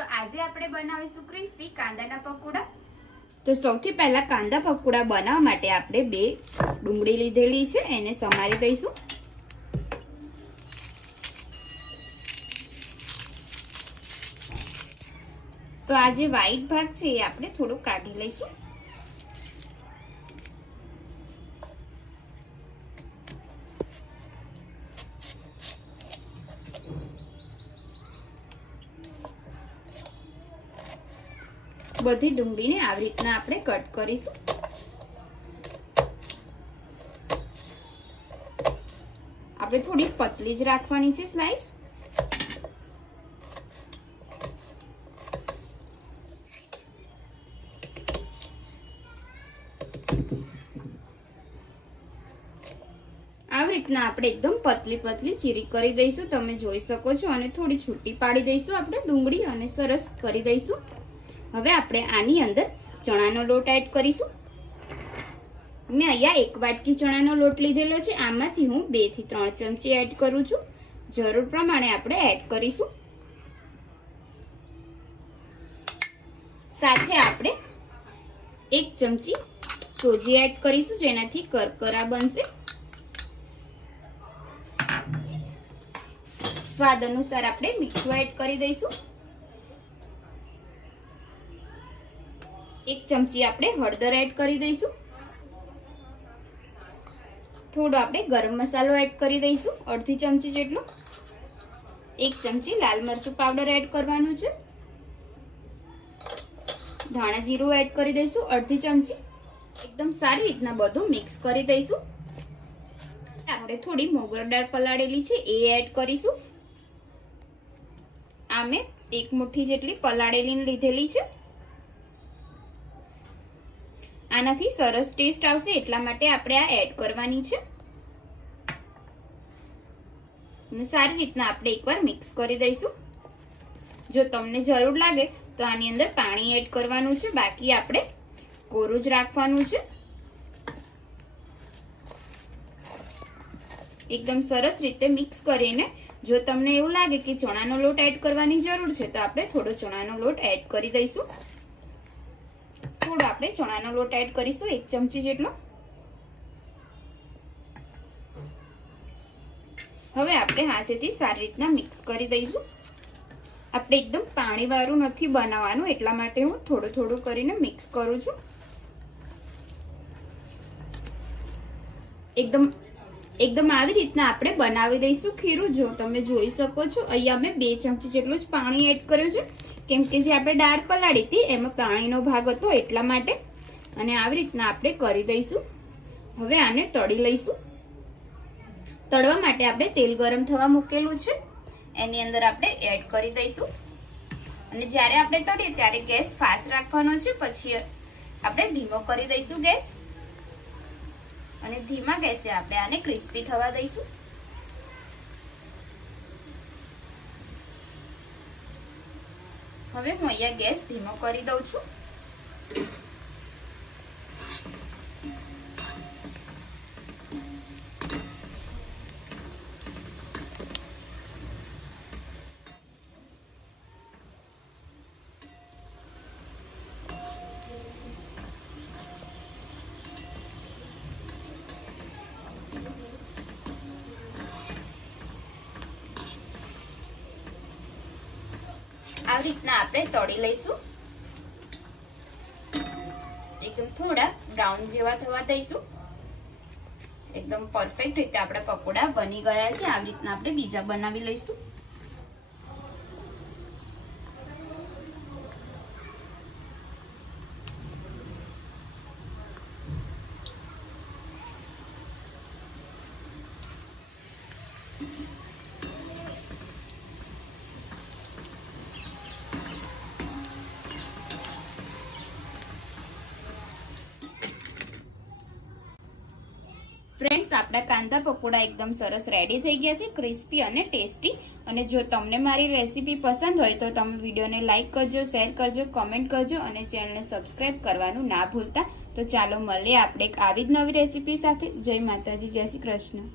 તો આજે આપણે બનાવીશું ક્રિસ્પી કાંદાના પકોડા। તો સૌથી પહેલા કાંદા પકોડા બનાવવા માટે આપણે 2 ડુંગળી લીધેલી છે, એને સમારી દઈશું। તો આ જે વ્હાઈટ ભાગ છે એ આપણે થોડો કાઢી લઈશું। બધી ડુંગળીને આવી રીતના આપણે કટ કરીશું। આપણે થોડી પતલી જ રાખવાની છે સ્લાઈસ। આવી રીતના આપણે એકદમ પતલી ચીરી કરી દઈશું, તમે જોઈ શકો છો। અને થોડી છૂટી પાડી દઈશું આપણે ડુંગળી અને સરસ કરી દઈશું। હવે આપણે આની અંદર ચણાનો લોટ એડ કરીશું। મેં અહીંયા 1 વાટકી ચણાનો લોટ લીધેલો છે, આમાંથી હું 2 થી 3 ચમચી એડ કરું છું। જરૂર પ્રમાણે આપણે એડ કરીશું। સાથે આપણે 1 ચમચી સોજી એડ કરીશું, જેનાથી કરકરા બનશે। સ્વાદ અનુસાર આપણે મીઠું એડ કરી દઈશું। 1 ચમચી આપણે હળદર એડ કરી દઈશું। થોડો આપણે ગરમ મસાલો એડ કરી દઈશું, અડધી ચમચી જેટલો। 1 ચમચી લાલ મરચું પાવડર એડ કરવાનું છે। ધાણા જીરું એડ કરી દઈશું, અડધી ચમચી। એકદમ સારી રીતના બધું મિક્સ કરી દઈશું। આપણે થોડી મોગર દાળ પલાળેલી છે એ એડ કરીશું। આ મેં 1 મુઠ્ઠી જેટલી પલાળેલી લીધેલી છે। આનાથી સરસ ટેસ્ટ આવશે એટલા માટે આપણે આ એડ કરવાની છે। અને સારી રીતના આપણે એકવાર મિક્સ કરી દઈશું। જો તમને જરૂર લાગે તો આની અંદર પાણી એડ કરવાનું છે, બાકી આપણે કોરું જ રાખવાનું છે। એકદમ સરસ રીતે મિક્સ કરીને જો તમને એવું લાગે કે ચણાનો લોટ એડ કરવાની જરૂર છે તો આપણે થોડો ચણાનો લોટ એડ કરી દઈશું। થોડો આપણે ચણાનો લોટ એડ કરીશું, 1 ચમચી જેટલો। હવે આપણે હાથેથી સારી રીતના મિક્સ કરી દઈશું। આપણે એકદમ પાણીવાળું નથી બનાવવાનું, એટલા માટે હું થોડું કરીને મિક્સ કરું છું। એકદમ આવી રીતના આપણે બનાવી દઈશું ખીરું। જો તમે જોઈ શકો છો અહીંયા મેં 2 ચમચી જેટલું જ પાણી એડ કર્યું છે, કેમ કે જે આપણે દાળ પલાળી હતી એમાં પાણીનો ભાગ હતો એટલા માટે। અને આવી રીતના આપણે કરી દઈશું। હવે આને તળી લઈશું। તળવા માટે આપણે તેલ ગરમ થવા મૂકેલું છે, એની અંદર આપણે એડ કરી દઈશું। અને જ્યારે આપણે તળીએ ત્યારે ગેસ ફાસ્ટ રાખવાનો છે, પછી આપણે ધીમો કરી દઈશું ગેસ। અને ધીમા ગેસે આપણે આને ક્રિસ્પી થવા દઈશું। હવે હું અહીંયા ગેસ ધીમો કરી દઉં છું। આવી રીતના આપણે તળી લઈશું। એકદમ થોડા બ્રાઉન જેવા થવા દઈશું। એકદમ પરફેક્ટ રીતે આપણા પકોડા બની ગયા છે। આવી રીતના આપણે બીજા બનાવી લઈશું। ફ્રેન્ડ્સ, આપણા કાંદા પકોડા એકદમ સરસ રેડી થઈ ગયા છે, ક્રિસ્પી અને ટેસ્ટી। અને જો તમને મારી રેસીપી પસંદ હોય તો તમે વિડીયોને લાઇક કરજો, શેર કરજો, કમેન્ટ કરજો અને ચેનલને સબસ્ક્રાઇબ કરવાનું ના ભૂલતા। તો ચાલો મળીએ આપણે એક આવી જ નવી રેસીપી સાથે। જય માતાજી, જય શ્રી કૃષ્ણ।